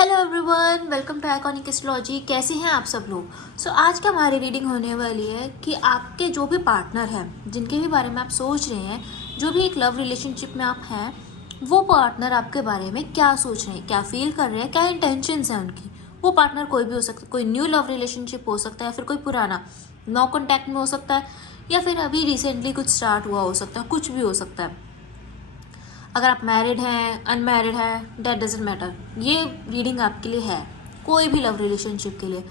Hello everyone, welcome to iconic astrology. कैसे हैं आप सब लोग। आज की हमारी रीडिंग होने वाली है कि आपके जो भी पार्टनर हैं, जिनके भी बारे में आप सोच रहे हैं, जो भी एक लव रिलेशनशिप में आप हैं, वो पार्टनर आपके बारे में क्या सोच रहे हैं, क्या फील कर रहे हैं, क्या इंटेंशंस हैं उनकी। वो पार्टनर कोई भी हो सकता है, कोई न्यू लव रिलेशनशिप हो सकता है, फिर कोई पुराना नो कॉन्टैक्ट में हो सकता है, या फिर अभी रिसेंटली कुछ स्टार्ट हुआ हो सकता है, कुछ भी हो सकता है। अगर आप मैरिड हैं, अनमैरिड हैं, दैट डजेंट मैटर। ये रीडिंग आपके लिए है, कोई भी लव रिलेशनशिप के लिए।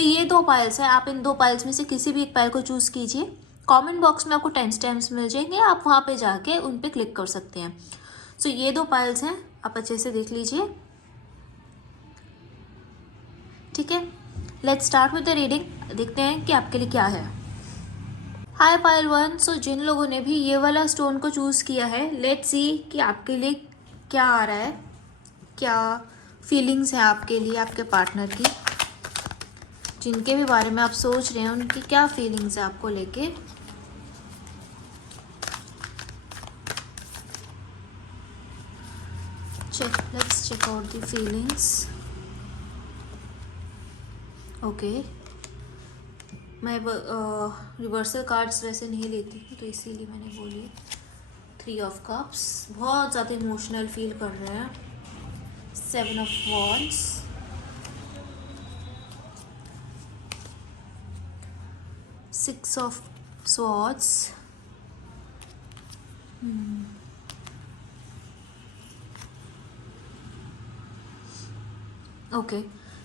ये दो पाइल्स है, आप इन दो पाइल्स में से किसी भी एक पाइल को चूज़ कीजिए। कमेंट बॉक्स में आपको 10 स्टैम्प्स मिल जाएंगे, आप वहाँ पे जाके उन पे क्लिक कर सकते हैं। ये दो पाइल्स हैं, आप अच्छे से देख लीजिए। ठीक है, let's start with the reading. देखते हैं कि आपके लिए क्या है। हाय पायल वन। जिन लोगों ने भी ये वाला स्टोन को चूज़ किया है, लेट्स सी कि आपके लिए क्या आ रहा है, क्या फीलिंग्स हैं आपके लिए, आपके पार्टनर की, जिनके भी बारे में आप सोच रहे हैं उनकी क्या फीलिंग्स है आपको लेके। Let's check out the feelings. Okay, मैं रिवर्सल कार्ड्स वैसे नहीं लेती हूँ, तो इसीलिए मैंने बोली। 3 ऑफ कप्स, बहुत ज़्यादा इमोशनल फील कर रहे हैं। 7 of wands, 6 of swords, okay.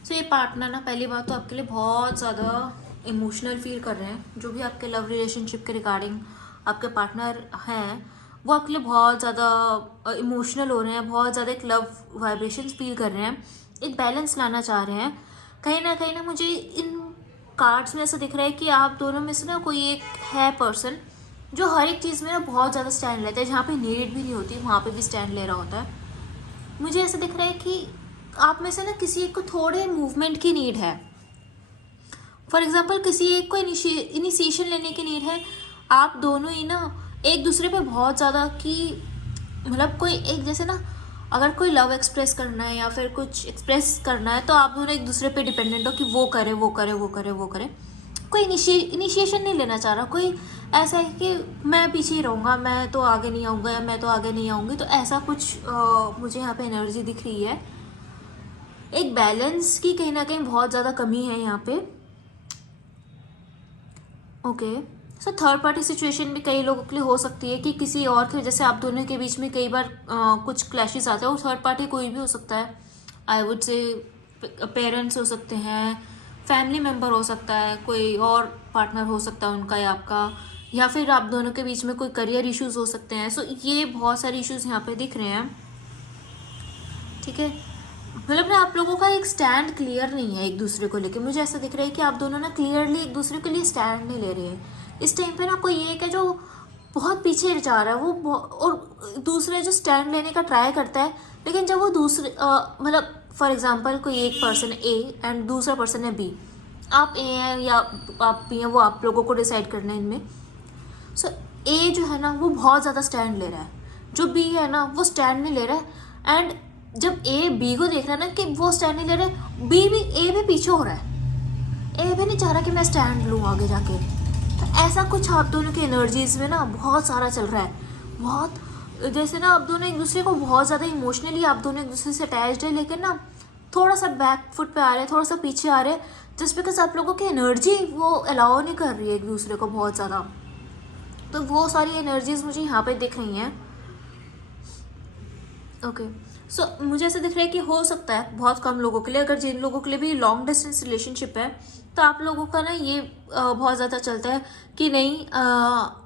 ये पार्टनर ना, पहली बात तो आपके लिए बहुत ज़्यादा इमोशनल फील कर रहे हैं। जो भी आपके लव रिलेशनशिप के रिगार्डिंग आपके पार्टनर हैं, वो आपके लिए बहुत ज़्यादा इमोशनल हो रहे हैं, बहुत ज़्यादा एक लव वाइब्रेशंस फील कर रहे हैं, एक बैलेंस लाना चाह रहे हैं। कहीं ना मुझे इन कार्ड्स में ऐसा दिख रहा है कि आप दोनों में से ना कोई एक है पर्सन जो हर एक चीज़ में ना बहुत ज़्यादा स्टैंड लेता है। जहाँ पे नीड भी नहीं होती वहाँ पे भी स्टैंड ले रहा होता है। मुझे ऐसा दिख रहा है कि आप में से ना किसी एक को थोड़े मूवमेंट की नीड है। फॉर एग्जाम्पल, किसी एक को इनिशिएशन लेने की नीड है। आप दोनों ही ना एक दूसरे पे बहुत ज़्यादा कि मतलब कोई एक जैसे ना, अगर कोई लव एक्सप्रेस करना है या फिर कुछ एक्सप्रेस करना है, तो आप दोनों एक दूसरे पे डिपेंडेंट हो कि वो करे वो करे वो करे वो करे। कोई इनिशिएशन नहीं लेना चाह रहा, कोई ऐसा है कि मैं पीछे ही रहूँगा, मैं तो आगे नहीं आऊँगा या मैं तो आगे नहीं आऊँगी। तो ऐसा कुछ मुझे यहाँ पे एनर्जी दिख रही है। एक बैलेंस की कहीं ना कहीं बहुत ज़्यादा कमी है यहाँ पे। ओके, थर्ड पार्टी सिचुएशन भी कई लोगों के लिए हो सकती है कि किसी और के, जैसे आप दोनों के बीच में कई बार कुछ क्लैशेस आते हैं, और थर्ड पार्टी कोई भी हो सकता है। आई वुड से पेरेंट्स हो सकते हैं, फैमिली मेम्बर हो सकता है, कोई और पार्टनर हो सकता है उनका या आपका, या फिर आप दोनों के बीच में कोई करियर इश्यूज हो सकते हैं। ये बहुत सारे इश्यूज यहाँ पे दिख रहे हैं। ठीक है, मतलब ना आप लोगों का एक स्टैंड क्लियर नहीं है एक दूसरे को लेके। मुझे ऐसा दिख रहा है कि आप दोनों ना क्लियरली एक दूसरे के लिए स्टैंड नहीं ले रहे हैं। इस टाइम पे ना कोई एक है जो बहुत पीछे जा रहा है, वो और दूसरे जो स्टैंड लेने का ट्राई करता है, लेकिन जब वो दूसरे मतलब फॉर एग्जांपल कोई एक पर्सन ए एंड दूसरा पर्सन है बी, आप ए हैं या आप बी हैं, वो आप लोगों को डिसाइड करना है इनमें। ए जो है ना वो बहुत ज़्यादा स्टैंड ले रहा है, जो बी है ना वो स्टैंड नहीं ले रहा है। एंड जब ए बी को देख रहा है ना कि वो स्टैंड नहीं ले रहा है, बी भी ए भी पीछे हो रहा है। ए भी नहीं चाह रहा कि मैं स्टैंड लूँ आगे जाके। तो ऐसा कुछ आप दोनों की एनर्जीज में ना बहुत सारा चल रहा है। बहुत जैसे ना आप दोनों एक दूसरे को बहुत ज़्यादा इमोशनली आप दोनों एक दूसरे से अटैच्ड है, लेकिन ना थोड़ा सा बैक फुट पे आ रहे हैं, थोड़ा सा पीछे आ रहे हैं, जस्ट बिकॉज आप लोगों की एनर्जी वो अलाउ नहीं कर रही है एक दूसरे को बहुत ज़्यादा। तो वो सारी एनर्जीज मुझे यहाँ पे दिख रही हैं। ओके, मुझे ऐसा दिख रहा है कि हो सकता है बहुत कम लोगों के लिए, अगर जिन लोगों के लिए भी लॉन्ग डिस्टेंस रिलेशनशिप है, तो आप लोगों का ना ये बहुत ज़्यादा चलता है कि नहीं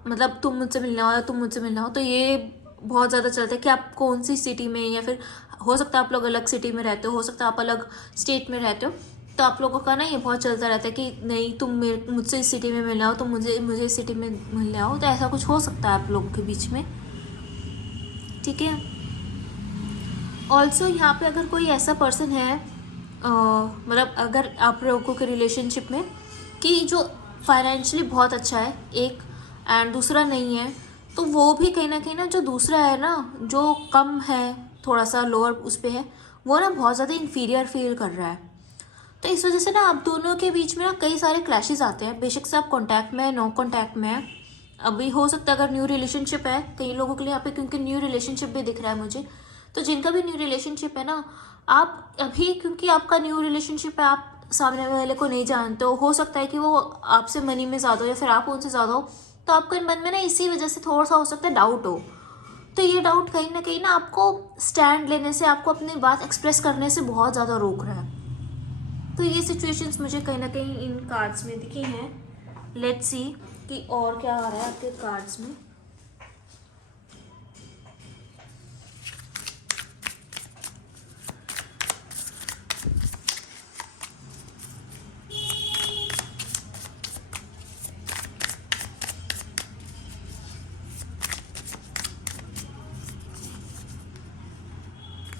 मतलब तुम मुझसे मिलना हो या तुम मुझसे मिलना हो। तो ये बहुत ज़्यादा चलता है कि आप कौन सी सिटी में, या फिर हो सकता है आप लोग अलग सिटी में रहते हो सकता है आप अलग स्टेट में रहते हो। तो आप लोगों का ना ये बहुत चलता रहता है कि नहीं तुम मुझसे इस सिटी में मिलना हो, तुम मुझे इस सिटी में मिलने आओ। तो ऐसा कुछ हो सकता है आप लोगों के बीच में। ठीक है, ऑल्सो यहाँ पे अगर कोई ऐसा पर्सन है, मतलब अगर आप लोगों के रिलेशनशिप में कि जो फाइनेंशियली बहुत अच्छा है एक, एंड दूसरा नहीं है, तो वो भी कहीं ना जो दूसरा है ना, जो कम है, थोड़ा सा लोअर उस पर है, वो ना बहुत ज़्यादा इन्फीरियर फील कर रहा है। तो इस वजह से ना आप दोनों के बीच में ना कई सारे क्लैशेस आते हैं। बेशक से आप कांटेक्ट में है, नो कांटेक्ट में है, अभी हो सकता है अगर न्यू रिलेशनशिप है कई लोगों के लिए यहाँ पे, क्योंकि न्यू रिलेशनशिप भी दिख रहा है मुझे। तो जिनका भी न्यू रिलेशनशिप है ना, आप अभी क्योंकि आपका न्यू रिलेशनशिप है, आप सामने वाले को नहीं जानते हो सकता है कि वो आपसे मनी में ज़्यादा हो या फिर आप उनसे ज़्यादा हो, तो आपके मन में ना इसी वजह से थोड़ा सा हो सकता है डाउट हो। तो ये डाउट कहीं ना आपको स्टैंड लेने से, आपको अपनी बात एक्सप्रेस करने से बहुत ज़्यादा रोक रहा है। तो ये सिचुएशंस मुझे कहीं ना कहीं इन कार्ड्स में दिखी हैं। लेट्स सी कि और क्या आ रहा है आपके कार्ड्स में।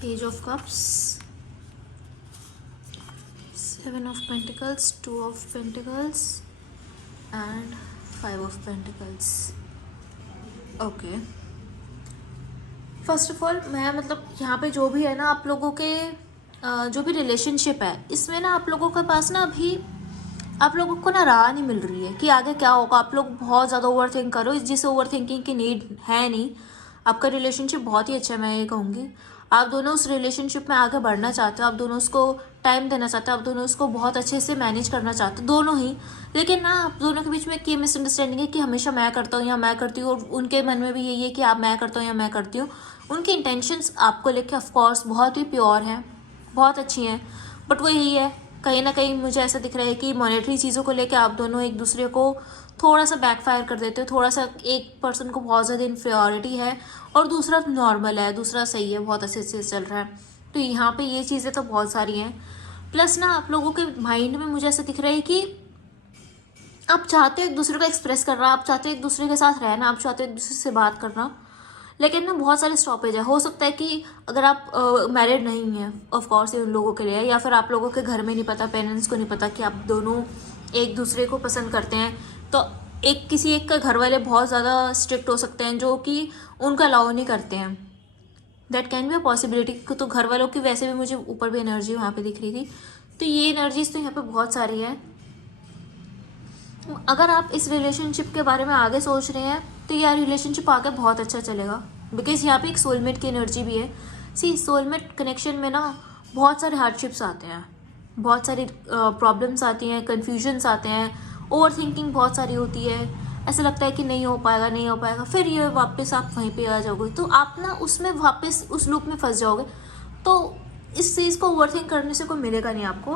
Page of cups, 7 of Pentacles, 2 of Pentacles and 5 of Pentacles. Okay, first of all मैं मतलब यहाँ पे जो भी है ना आप लोगों के जो भी रिलेशनशिप है, इसमें ना आप लोगों के पास ना अभी आप लोगों को ना राह नहीं मिल रही है कि आगे क्या होगा। आप लोग बहुत ज़्यादा ओवर थिंक करो, जिसे ओवर थिंकिंग की नीड है नहीं। आपका रिलेशनशिप बहुत ही अच्छा है, मैं ये कहूँगी। आप दोनों उस रिलेशनशिप में आगे बढ़ना चाहते हो, आप दोनों उसको टाइम देना चाहते हो, आप दोनों उसको बहुत अच्छे से मैनेज करना चाहते हो, दोनों ही। लेकिन ना आप दोनों के बीच में एक ये मिसअंडरस्टैंडिंग है कि हमेशा मैं करता हूँ या मैं करती हूँ, और उनके मन में भी यही है कि आप मैं करता हूँ या मैं करती हूँ। उनकी इंटेंशंस आपको लेके ऑफकोर्स बहुत ही प्योर हैं, बहुत अच्छी हैं, बट वो यही है कहीं ना कहीं मुझे ऐसा दिख रहा है कि मॉनेटरी चीज़ों को लेके आप दोनों एक दूसरे को थोड़ा सा बैकफायर कर देते हो। थोड़ा सा एक पर्सन को बहुत ज़्यादा इन्फीरियरिटी है और दूसरा नॉर्मल है, दूसरा सही है, बहुत अच्छे से चल रहा है। तो यहाँ पे ये चीज़ें तो बहुत सारी हैं। प्लस ना आप लोगों के माइंड में मुझे ऐसा दिख रहा है कि आप चाहते हो एक दूसरे को एक्सप्रेस करना, आप चाहते हो एक दूसरे के साथ रहना, आप चाहते हो एक दूसरे से बात करना, लेकिन ना बहुत सारे स्टॉपेज है। हो सकता है कि अगर आप मैरिड नहीं हैं, ऑफ कोर्स ये उन लोगों के लिए है, या फिर आप लोगों के घर में नहीं पता, पेरेंट्स को नहीं पता कि आप दोनों एक दूसरे को पसंद करते हैं, तो एक किसी एक का घर वाले बहुत ज़्यादा स्ट्रिक्ट हो सकते हैं जो कि उनका अलाउ नहीं करते हैं। That can be a possibility. तो घर वालों की वैसे भी मुझे ऊपर भी एनर्जी वहाँ पे दिख रही थी, तो ये एनर्जीज तो यहाँ पे बहुत सारी है। अगर आप इस रिलेशनशिप के बारे में आगे सोच रहे हैं तो यह रिलेशनशिप आगे बहुत अच्छा चलेगा, बिकॉज यहाँ पे एक सोलमेट की एनर्जी भी है। सी सोलमेट कनेक्शन में ना बहुत सारे हार्डशिप्स आते हैं, बहुत सारी प्रॉब्लम्स आती हैं, कन्फ्यूजन्स आते हैं, ओवर थिंकिंग बहुत सारी होती है, ऐसा लगता है कि नहीं हो पाएगा नहीं हो पाएगा, फिर ये वापस आप वहीं पे आ जाओगे, तो आप ना उसमें वापस उस लूप में फंस जाओगे। तो इस चीज़ को ओवर थिंक करने से कोई मिलेगा नहीं आपको।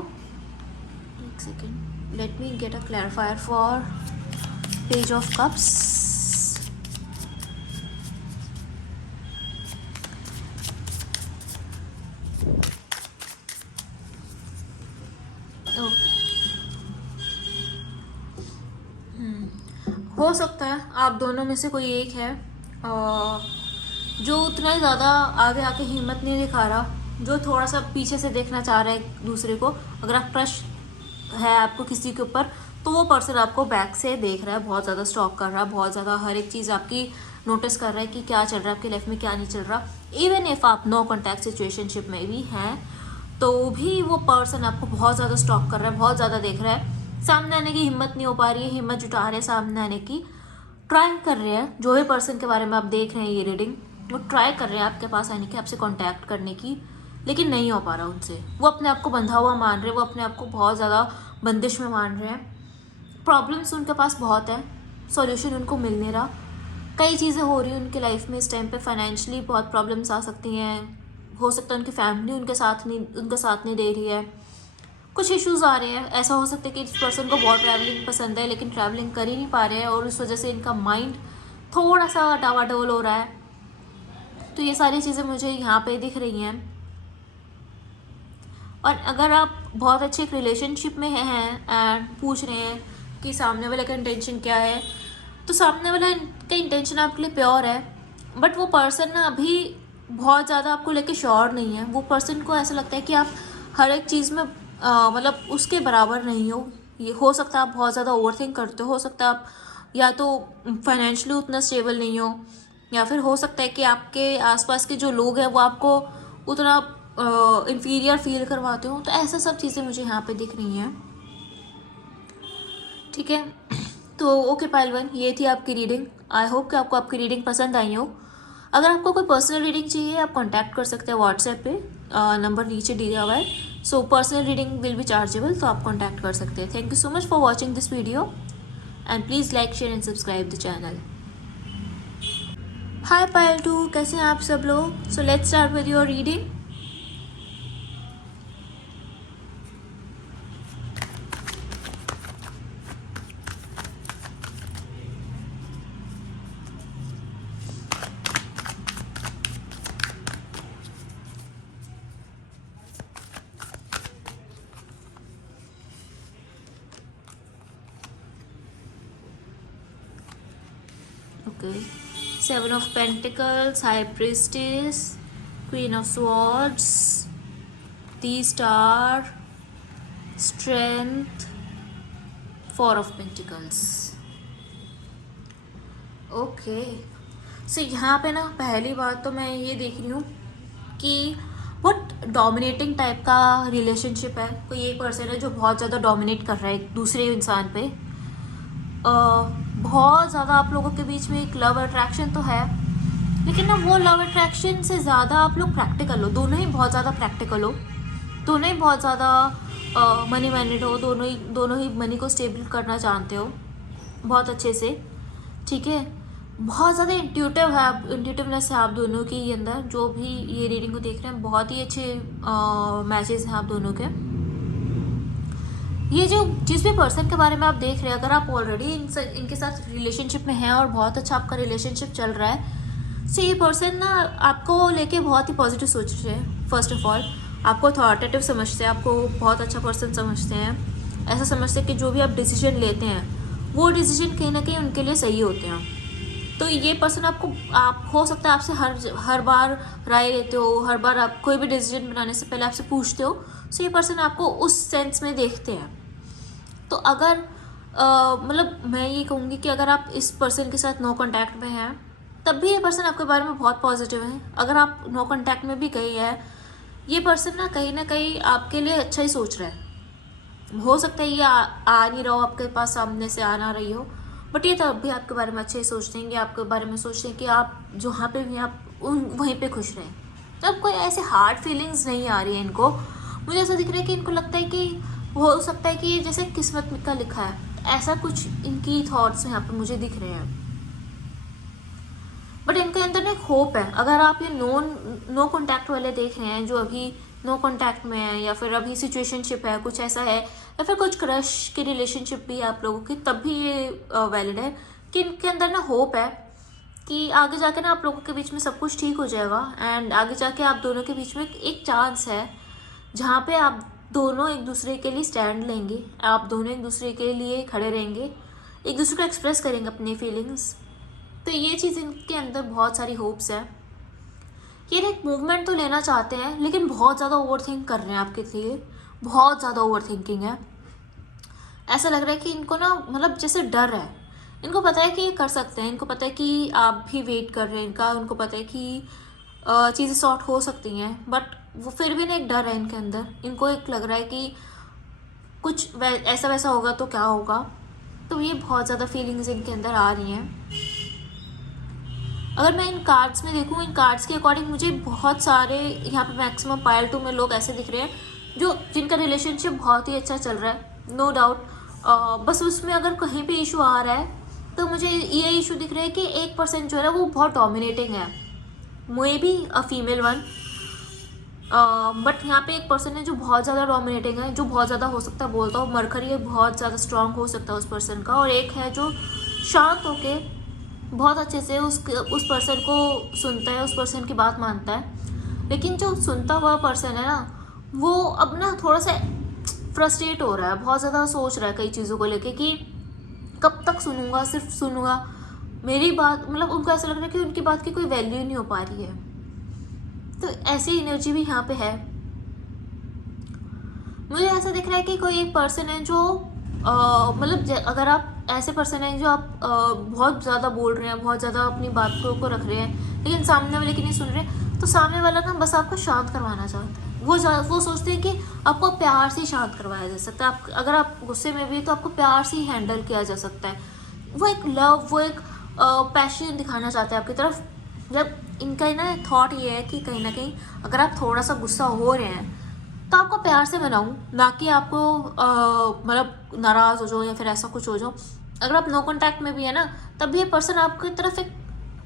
एक second, let me get a clarifier for page of cups. Okay. हो सकता है आप दोनों में से कोई एक है जो उतना ही ज़्यादा आगे आके हिम्मत नहीं दिखा रहा, जो थोड़ा सा पीछे से देखना चाह रहा है एक दूसरे को। अगर आप क्रश है आपको किसी के ऊपर, तो वो पर्सन आपको बैक से देख रहा है, बहुत ज़्यादा स्टॉक कर रहा है, बहुत ज़्यादा हर एक चीज़ आपकी नोटिस कर रहा है कि क्या चल रहा है आपकी लाइफ में, क्या नहीं चल रहा। इवन इफ आप नो कॉन्टैक्ट सिचुएशनशिप में भी हैं तो भी वो पर्सन आपको बहुत ज़्यादा स्टॉक कर रहा है, बहुत ज़्यादा देख रहा है। सामने आने की हिम्मत नहीं हो पा रही है, हिम्मत जुटा रहे हैं सामने आने की, ट्राई कर रहे हैं। जो भी पर्सन के बारे में आप देख रहे हैं ये रीडिंग, वो ट्राई कर रहे हैं आपके पास आने की, आपसे कॉन्टैक्ट करने की, लेकिन नहीं हो पा रहा उनसे। वो अपने आप को बंधा हुआ मान रहे हैं, वो अपने आप को बहुत ज़्यादा बंदिश में मान रहे हैं। प्रॉब्लम्स उनके पास बहुत है, सॉल्यूशन उनको मिल नहीं रहा। कई चीज़ें हो रही हैं उनकी लाइफ में इस टाइम पे, फाइनेंशियली बहुत प्रॉब्लम्स आ सकती हैं, हो सकता है उनकी फैमिली उनका साथ नहीं दे रही है, कुछ इश्यूज आ रहे हैं। ऐसा हो सकता है कि इस पर्सन को बहुत ट्रैवलिंग पसंद है लेकिन ट्रैवलिंग कर ही नहीं पा रहे हैं और उस वजह से इनका माइंड थोड़ा सा डावाडोल हो रहा है। तो ये सारी चीज़ें मुझे यहाँ पे दिख रही हैं। और अगर आप बहुत अच्छे एक रिलेशनशिप में हैं एंड पूछ रहे हैं कि सामने वाले का इंटेंशन क्या है, तो सामने वाला का इंटेंशन आपके लिए प्योर है, बट वो पर्सन ना अभी बहुत ज़्यादा आपको लेके श्योर नहीं है। वो पर्सन को ऐसा लगता है कि आप हर एक चीज़ में मतलब उसके बराबर नहीं हो। ये हो सकता है आप बहुत ज़्यादा ओवरथिंक करते हो सकता है आप या तो फाइनेंशियली उतना स्टेबल नहीं हो, या फिर हो सकता है कि आपके आसपास के जो लोग हैं वो आपको उतना इन्फीरियर फील करवाते हो, तो ऐसा सब चीज़ें मुझे यहाँ पे दिख रही हैं। ठीक है, तो ओके पायल 1, ये थी आपकी रीडिंग। आई होप कि आपको आपकी रीडिंग पसंद आई हो। अगर आपको कोई पर्सनल रीडिंग चाहिए आप कांटेक्ट कर सकते हैं व्हाट्सएप पे, नंबर नीचे दिया हुआ है। So personal reading will be chargeable, तो आप कांटेक्ट कर सकते हैं। Thank you so much for watching this video and please like share and subscribe the channel. Hi Payal 2, कैसे हैं आप सब लोग? So let's start with your reading. Okay, 7 of Pentacles, High Priestess, Queen of Swords, the Star, Strength, 4 of Pentacles. Okay, सो यहाँ पे ना पहली बात तो मैं ये देख रही हूँ कि बहुत डोमिनेटिंग टाइप का रिलेशनशिप है। कोई एक पर्सन है जो बहुत ज़्यादा डोमिनेट कर रहा है एक दूसरे इंसान पे। बहुत ज़्यादा आप लोगों के बीच में एक लव अट्रैक्शन तो है, लेकिन ना वो लव अट्रैक्शन से ज़्यादा आप लोग प्रैक्टिकल हो, दोनों ही बहुत ज़्यादा प्रैक्टिकल हो, दोनों ही बहुत ज़्यादा मनी माइंडेड हो, दोनों ही मनी को स्टेबल करना जानते हो बहुत अच्छे से। ठीक है, बहुत ज़्यादा इंट्यूटिवनेस है आप दोनों के अंदर। जो भी ये रीडिंग को देख रहे हैं, बहुत ही अच्छे मैसेज हैं आप दोनों के। ये जो जिस भी पर्सन के बारे में आप देख रहे हैं, अगर आप ऑलरेडी इनके साथ रिलेशनशिप में हैं और बहुत अच्छा आपका रिलेशनशिप चल रहा है, सो ये पर्सन ना आपको लेके बहुत ही पॉजिटिव सोच रहे हैं। फर्स्ट ऑफ ऑल आपको अथॉरिटेटिव समझते हैं, आपको बहुत अच्छा पर्सन समझते हैं। ऐसा समझते हैं कि जो भी आप डिसीजन लेते हैं वो डिसीजन कहीं ना कहीं उनके लिए सही होते हैं। तो ये पर्सन आप हो सकता है आपसे हर बार राय लेते हो, हर बार आप कोई भी डिसीजन बनाने से पहले आपसे पूछते हो। सो ये पर्सन आपको उस सेंस में देखते हैं। तो अगर मतलब मैं ये कहूँगी कि अगर आप इस पर्सन के साथ नो कांटेक्ट में हैं, तब भी ये पर्सन आपके बारे में बहुत पॉजिटिव है। अगर आप नो कांटेक्ट में भी गए हैं, ये पर्सन ना कहीं आपके लिए अच्छा ही सोच रहा है। हो सकता है ये आ नहीं रहा हो आपके पास, सामने से आ ना रही हो, बट ये तब भी आपके बारे में अच्छा ही सोचते हैं। आपके बारे में सोचते हैं कि आप जहाँ पे भी आप वहीं पे खुश रहें। तो अब कोई ऐसे हार्ड फीलिंग्स नहीं आ रही है इनको। मुझे ऐसा दिख रहा है कि इनको लगता है कि हो सकता है कि ये जैसे किस्मत का लिखा है, ऐसा कुछ इनकी थॉट्स यहाँ पे मुझे दिख रहे हैं। बट इनके अंदर ना एक होप है। अगर आप ये नो कॉन्टैक्ट वाले देख रहे हैं जो अभी नो कॉन्टैक्ट में है, या फिर अभी सिचुएशनशिप है, कुछ ऐसा है, या फिर कुछ क्रश की रिलेशनशिप भी है आप लोगों की, तब भी ये वैलिड है कि इनके अंदर ना होप है कि आगे जाके ना आप लोगों के बीच में सब कुछ ठीक हो जाएगा। एंड आगे जाके आप दोनों के बीच में एक चांस है जहाँ पे आप दोनों एक दूसरे के लिए स्टैंड लेंगे, आप दोनों एक दूसरे के लिए खड़े रहेंगे, एक दूसरे को एक्सप्रेस करेंगे अपनी फीलिंग्स। तो ये चीज़ इनके अंदर बहुत सारी होप्स है। ये एक मूवमेंट तो लेना चाहते हैं, लेकिन बहुत ज़्यादा ओवर थिंक कर रहे हैं आपके लिए, बहुत ज़्यादा ओवर थिंकिंग है। ऐसा लग रहा है कि इनको ना मतलब जैसे डर है। इनको पता है कि ये कर सकते हैं, इनको पता है कि आप भी वेट कर रहे हैं इनका, उनको पता है कि चीज़ें सॉर्ट हो सकती हैं, बट वो फिर भी ना एक डर है इनके अंदर। इनको एक लग रहा है कि कुछ ऐसा वैसा होगा तो क्या होगा। तो ये बहुत ज़्यादा फीलिंग्स इनके अंदर आ रही हैं। अगर मैं इन कार्ड्स में देखूँ, इन कार्ड्स के अकॉर्डिंग मुझे बहुत सारे यहाँ पे मैक्सिमम पायल 2 में लोग ऐसे दिख रहे हैं जिनका रिलेशनशिप बहुत ही अच्छा चल रहा है, नो डाउट। बस उसमें अगर कहीं पे इशू आ रहा है तो मुझे ये इशू दिख रहा है कि एक पर्सन जो है वो बहुत डोमिनेटिंग है, may be a female one. But यहाँ पे एक पर्सन है जो बहुत ज़्यादा डोमिनेटिंग है, जो बहुत ज़्यादा हो सकता है बोलता हो मरकरी है, बहुत ज़्यादा स्ट्रांग हो सकता है उस पर्सन का। और एक है जो शांत होके बहुत अच्छे से उस पर्सन को सुनता है, उस पर्सन की बात मानता है। लेकिन जो सुनता हुआ पर्सन है ना, वो अब ना थोड़ा सा फ्रस्ट्रेट हो रहा है, बहुत ज़्यादा सोच रहा है कई चीज़ों को लेके कि कब तक सुनूंगा, सिर्फ सुनूंगा मेरी बात। मतलब उनको ऐसा लग रहा है कि उनकी बात की कोई वैल्यू नहीं हो पा रही है। तो ऐसी एनर्जी भी यहाँ पे है। मुझे ऐसा दिख रहा है कि कोई एक पर्सन है जो मतलब अगर आप ऐसे पर्सन है जो आप बहुत ज़्यादा बोल रहे हैं, बहुत ज़्यादा अपनी बात को रख रहे हैं, लेकिन सामने वाले की नहीं सुन रहे, तो सामने वाला ना बस आपको शांत करवाना चाहता है। वो सोचते हैं कि आपको प्यार से शांत करवाया जा सकता है। आप अगर आप गुस्से में भी तो आपको प्यार से ही हैंडल किया जा सकता है। वो एक लव, वो एक पैशन दिखाना चाहते हैं आपकी तरफ। जब इनका ना थॉट ये है कि कहीं ना कहीं अगर आप थोड़ा सा गुस्सा हो रहे हैं तो आपको प्यार से मनाऊं, ना कि आपको मतलब नाराज़ हो जाओ या फिर ऐसा कुछ हो जाओ। अगर आप नो कांटेक्ट में भी है ना, तब भी ये पर्सन आपकी तरफ एक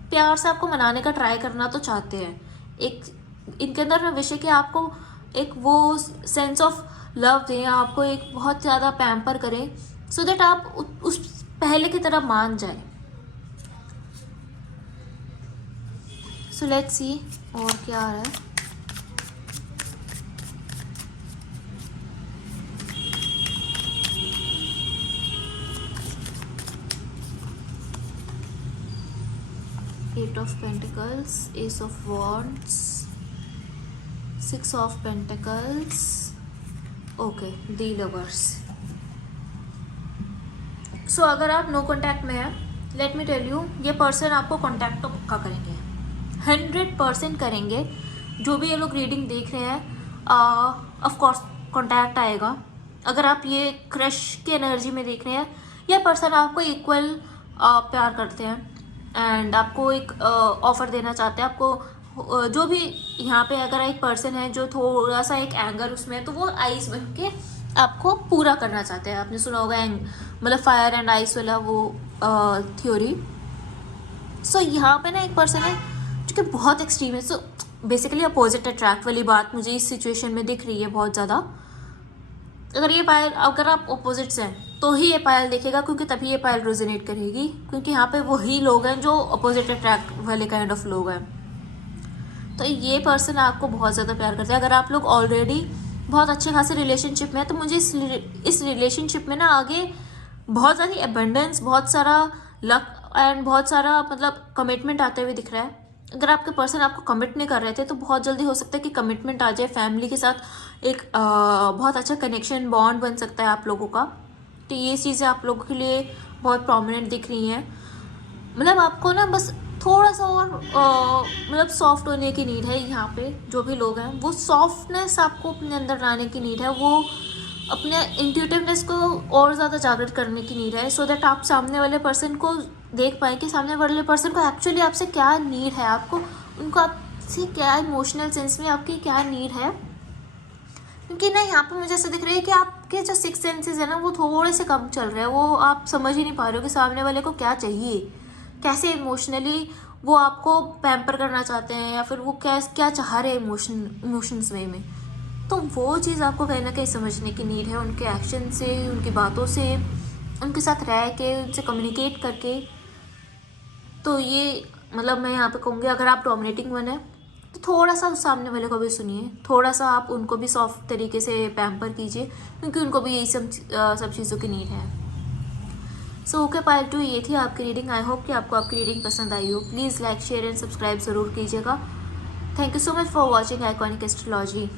प्यार से आपको मनाने का ट्राई करना तो चाहते हैं। एक इनके अंदर ना विषय कि आपको एक वो सेंस ऑफ लव दें, आपको एक बहुत ज़्यादा पैम्पर करें, सो दैट आप उस पहले की तरह मान जाए। सो लेट्स सी और क्या आ रहा है। Eight of Pentacles, Ace of Wands, Six of Pentacles, okay, The Lovers. सो अगर आप नो कांटेक्ट में हैं, लेट मी टेल यू, ये पर्सन आपको कांटेक्ट तो पक्का करेंगे, 100% करेंगे। जो भी ये लोग रीडिंग देख रहे हैं, ऑफ कोर्स कांटेक्ट आएगा। अगर आप ये क्रश की एनर्जी में देख रहे हैं, ये पर्सन आपको इक्वल प्यार करते हैं एंड आपको एक ऑफर देना चाहते हैं। आपको जो भी यहाँ पे अगर एक पर्सन है जो थोड़ा सा एक एंगर उसमें है, तो वो आइस बन के आपको पूरा करना चाहते हैं। आपने सुना होगा मतलब फायर एंड आइस वाला वो थ्योरी। सो यहाँ पे ना एक पर्सन है जो कि बहुत एक्सट्रीम है। सो बेसिकली अपोजिट अट्रैक्ट वाली बात मुझे इस सिचुएशन में दिख रही है बहुत ज़्यादा। अगर आप अपोजिट्स हैं तो ही ये पायल देखेगा, क्योंकि तभी ये पायल रेजोनेट करेगी, क्योंकि यहाँ पे वही लोग हैं जो अपोजिट अट्रैक्ट वाले काइंड ऑफ लोग हैं। तो ये पर्सन आपको बहुत ज़्यादा प्यार करता है। अगर आप लोग ऑलरेडी बहुत अच्छे खासे रिलेशनशिप में है, तो मुझे इस रिलेशनशिप में ना आगे बहुत सारी एबंडेंस, बहुत सारा लक एंड बहुत सारा मतलब कमिटमेंट आते हुए दिख रहा है। अगर आपके पर्सन आपको कमिट नहीं कर रहे थे, तो बहुत जल्दी हो सकता है कि कमिटमेंट आ जाए। फैमिली के साथ एक बहुत अच्छा कनेक्शन, बॉन्ड बन सकता है आप लोगों का। तो ये चीज़ें आप लोगों के लिए बहुत प्रोमिनेंट दिख रही हैं। मतलब आपको ना बस थोड़ा सा और मतलब सॉफ्ट होने की नीड है। यहाँ पे जो भी लोग हैं, वो सॉफ्टनेस आपको अपने अंदर लाने की नीड है, वो अपने इंट्यूटिवनेस को और ज़्यादा जागृत करने की नीड है, सो दैट आप सामने वाले पर्सन को देख पाए कि सामने वाले पर्सन को एक्चुअली आपसे क्या नीड है, आपको उनको आपसे क्या इमोशनल सेंस में आपकी क्या नीड है। क्योंकि ना यहाँ पे मुझे ऐसा दिख रहा है कि आपके जो सिक्स सेंसेस है ना, वो थोड़े से कम चल रहे हैं। वो आप समझ ही नहीं पा रहे हो कि सामने वाले को क्या चाहिए, कैसे इमोशनली वो आपको पैम्पर करना चाहते हैं, या फिर वो क्या चाह रहे हैं इमोशंस वे में। तो वो चीज़ आपको कहीं ना कहीं समझने की नीड है, उनके एक्शन से, उनकी बातों से, उनके साथ रह के, उनसे कम्युनिकेट करके। तो ये मतलब मैं यहाँ पे कहूँगी, अगर आप डोमिनेटिंग वन है तो थोड़ा सा सामने वाले को भी सुनिए, थोड़ा सा आप उनको भी सॉफ्ट तरीके से पैम्पर कीजिए, क्योंकि उनको भी यही सब चीज़ों की नीड है। सो ओके पायल 2, ये थी आपकी रीडिंग। आई होप कि आपको आपकी रीडिंग पसंद आई हो। Please like, share and subscribe ज़रूर कीजिएगा। Thank you so much for watching iconic astrology.